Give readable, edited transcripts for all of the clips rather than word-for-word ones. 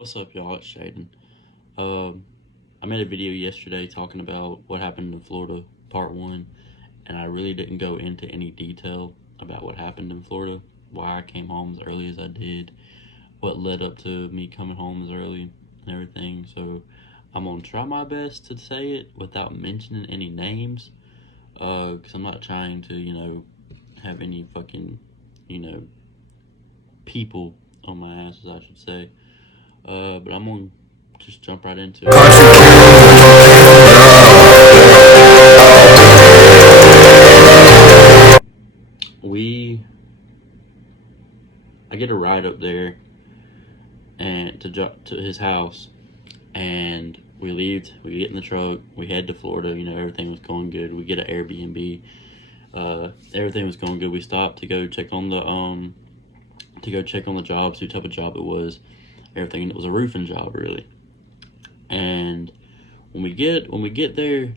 What's up, y'all? It's Shaden. Um, I made a video yesterday talking about what happened in Florida, part one, and I really didn't go into any detail about what happened in Florida, why I came home as early as I did, what led up to me coming home as early, and everything. So I'm gonna try my best to say it without mentioning any names, because I'm not trying to, have any fucking, you know, people on my ass, as I should say. But I'm gonna just jump right into it. We, I get a ride up there and to his house, and we leave. We get in the truck. We head to Florida. Everything was going good. We get an Airbnb. Everything was going good. We stopped to go check on the job, see what type of job it was. Everything. And it was a roofing job, really. And when we get there,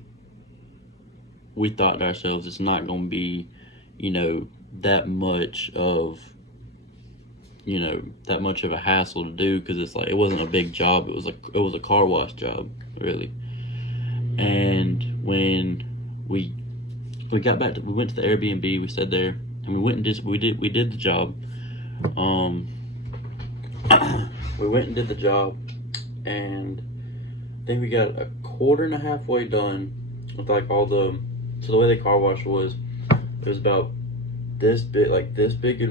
we thought to ourselves, it's not going to be, that much of that much of a hassle to do, because it's like it wasn't a big job. It was a car wash job, really. And when we got back we went to the Airbnb, we stayed there, and we did the job. Um, we went and did the job, and I think we got a quarter and a half way done with like all the. So the way the car wash was, it was about this big, like this big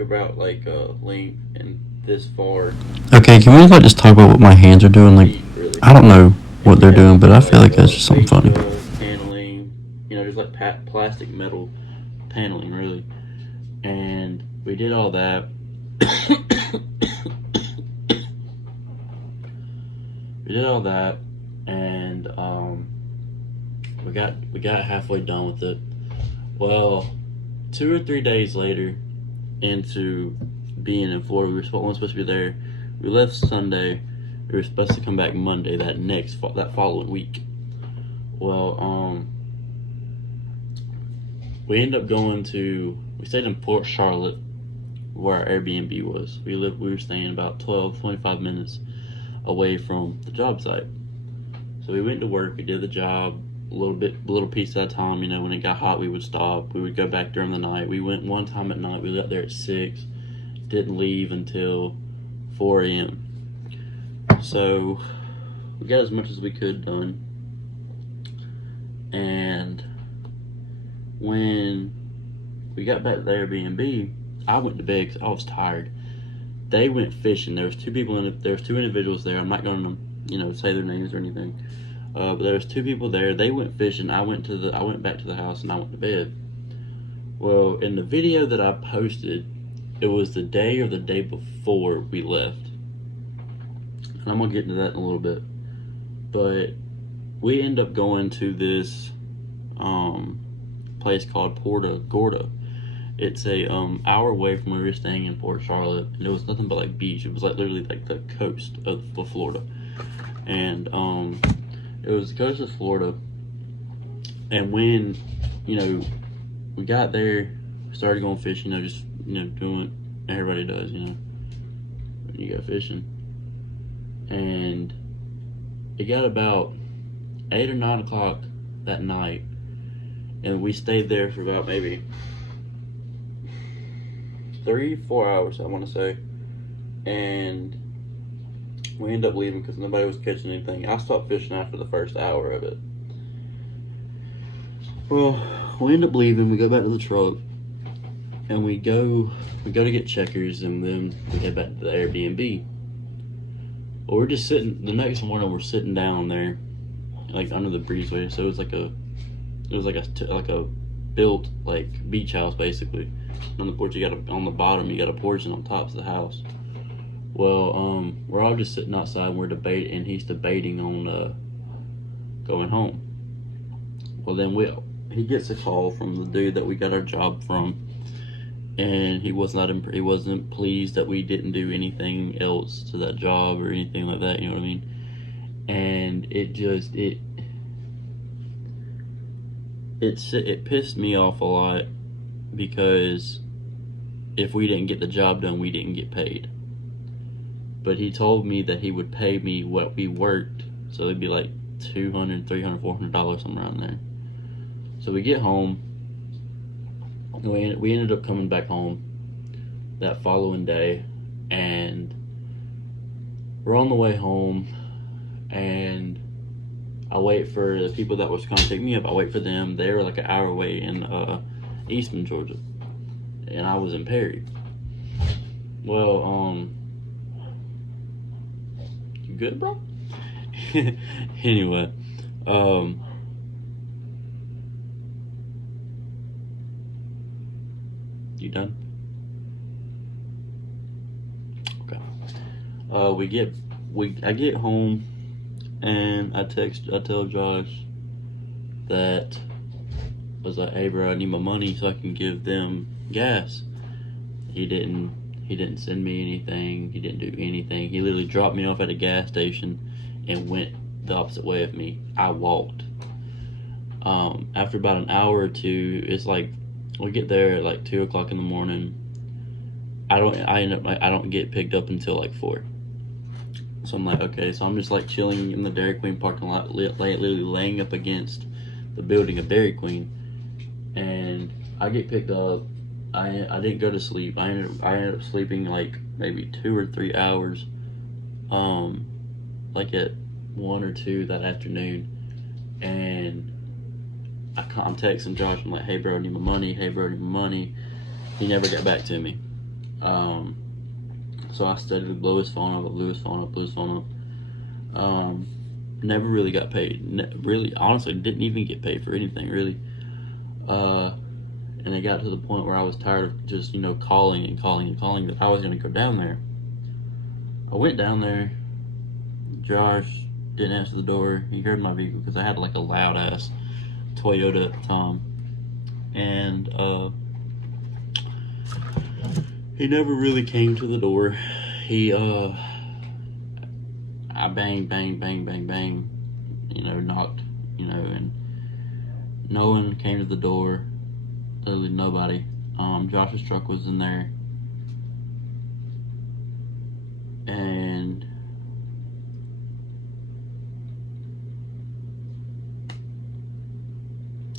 about like length, and this far. Okay, can we just talk about what my hands are doing? Like, Deep, really. I don't know And what we they're had doing, but I feel like like that's just something funny. fascia paneling, just like plastic metal paneling, really. And we did all that. We did all that, and we got halfway done with it. Well, 2 or 3 days later, into being in Florida, we were only supposed to be there. We left Sunday. We were supposed to come back Monday that following week. Well, we ended up we stayed in Port Charlotte, where our Airbnb was. We were staying about 12, 25 minutes away from the job site. So we went to work, we did the job a little piece at a time. When it got hot, we would stop. We would go back during the night. We went one time at night. We got there at 6, didn't leave until 4 a.m. So we got as much as we could done. And when we got back to the Airbnb, I went to bed because I was tired. They went fishing. There was two people in it. There was two individuals there. I'm not going to, say their names or anything. But there was two people there. They went fishing. I went back to the house and I went to bed. Well, in the video that I posted, it was the day or the day before we left. And I'm gonna get into that in a little bit. But we end up going to this place called Punta Gorda. It's a hour away from where we were staying in Port Charlotte, and it was nothing but like beach. It was like literally like the coast of Florida, and it was the coast of Florida. And when we got there, started going fishing. Just doing what everybody does. When you go fishing, and it got about 8 or 9 o'clock that night, and we stayed there for about maybe 3, 4 hours, I want to say, and we ended up leaving because nobody was catching anything. I stopped fishing after the first hour of it. Well, we end up leaving. We go back to the truck, and we go to get checkers, and then we head back to the Airbnb. Well, we're just sitting. The next morning, we're sitting down there, like under the breezeway. So it was like a built like beach house, basically. On the porch, on the bottom you got a porch, and on top of the house. Well, we're all just sitting outside, and he's debating on going home. Well, then he gets a call from the dude that we got our job from, and he wasn't pleased that we didn't do anything else to that job or anything like that. You know what I mean? And it pissed me off a lot, because if we didn't get the job done, we didn't get paid. but he told me that he would pay me what we worked, so it'd be like $200, $300, $400, somewhere around there. So we get home. We ended up coming back home that following day, and we're on the way home, and I wait for the people that was going to pick me up. I wait for them. They were like an hour away in Eastman, Georgia, and I was in Perry. Well, you good, bro? Anyway, you done? Okay. I get home, and I tell Josh that was like, hey bro, I need my money so I can give them gas. He didn't send me anything. He didn't do anything. He literally dropped me off at a gas station and went the opposite way of me. I walked. After about an hour or two, it's like we get there at like 2 o'clock in the morning. I don't get picked up until like 4. So I'm like, okay. So I'm just like chilling in the Dairy Queen parking lot, literally laying up against the building of Dairy Queen, and I get picked up. I didn't go to sleep. I ended up sleeping like maybe 2 or 3 hours, like at 1 or 2 that afternoon, and I'm texting Josh. I'm like, hey bro, I need my money. Hey bro, I need my money. He never got back to me. So I steadily blew his phone up, blew his phone up. Never really got paid. Really, honestly, didn't even get paid for anything, really. And it got to the point where I was tired of just, calling that I was going to go down there. I went down there. Josh didn't answer the door. He heard my vehicle because I had like a loud ass Toyota at the time. And he never really came to the door. I bang, knocked, and no one came to the door. Literally nobody. Josh's truck was in there, and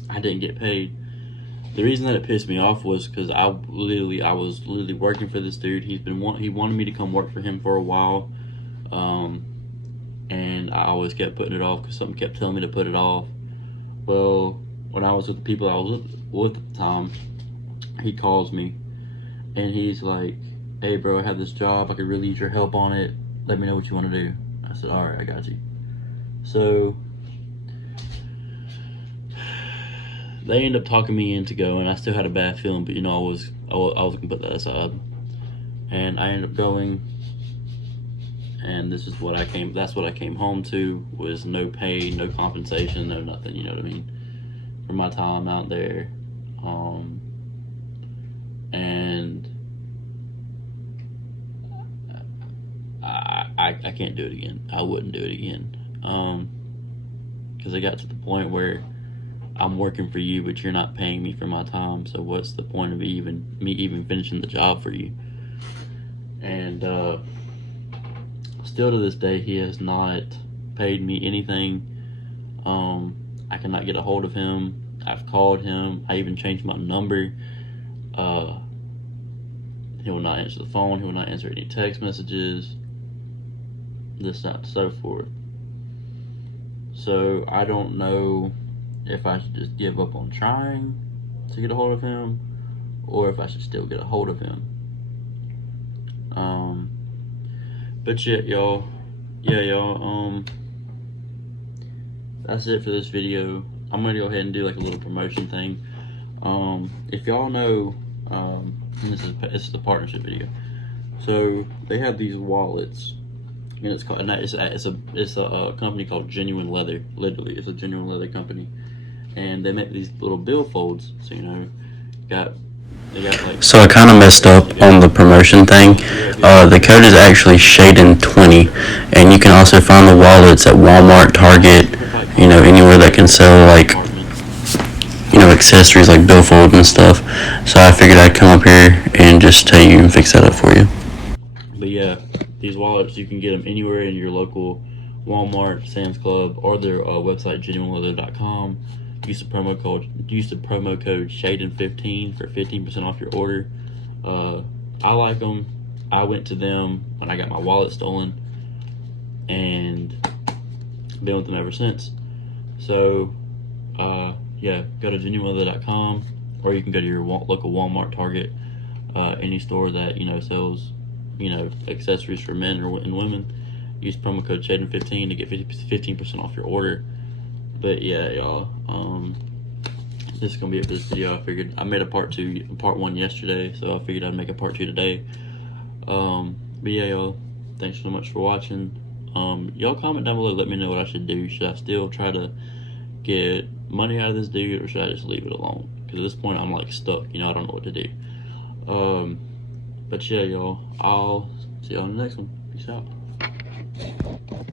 I didn't get paid. The reason that it pissed me off was because I was literally working for this dude. He wanted me to come work for him for a while, and I always kept putting it off because something kept telling me to put it off. Well, when I was with the people I was with at the time, he calls me, and he's like, hey bro, I have this job. I could really use your help on it. Let me know what you want to do. I said, all right, I got you. So they ended up talking me into going. I still had a bad feeling, but I was gonna put that aside. And I ended up going, and that's what I came home to, was no pay, no compensation, no nothing, you know what I mean, for my time out there. And I can't do it again. I wouldn't do it again. Because it got to the point where I'm working for you, but you're not paying me for my time. So what's the point of me even finishing the job for you? And still to this day, he has not paid me anything. I cannot get a hold of him. I've called him. I even changed my number. He will not answer the phone. He will not answer any text messages. This, that, and so forth. So I don't know if I should just give up on trying to get a hold of him, or if I should still get a hold of him. But yeah, y'all, that's it for this video. I'm gonna go ahead and do like a little promotion thing. If y'all know, this is the partnership video. So they have these wallets, and it's a company called Genuine Leather. Literally, it's a Genuine Leather company, and they make these little billfolds. So they got like. So I kind of messed up on the promotion thing. The code is actually Shaden20, and you can also find the wallets at Walmart, Target, anywhere that can sell like, accessories like billfold and stuff. So I figured I'd come up here and just tell you and fix that up for you. But yeah, These wallets, you can get them anywhere in your local Walmart, Sam's Club, or their website, genuineleather.com. Use the promo code Shaden15 for 15% off your order. I like them. I went to them when I got my wallet stolen, and been with them ever since. So, yeah, go to genuineleather.com, or you can go to your local Walmart, Target, any store that sells accessories for men and women. Use promo code Shaden15 to get 15% off your order. But yeah, y'all, this is gonna be it for this video. I figured I made a part 1 yesterday, so I figured I'd make a part 2 today. But yeah, y'all, thanks so much for watching. Y'all comment down below, let me know what I should do. Should I still try to get money out of this dude, or should I just leave it alone? Because at this point I'm like stuck, I don't know what to do. But yeah, y'all, I'll see y'all in the next one. Peace out.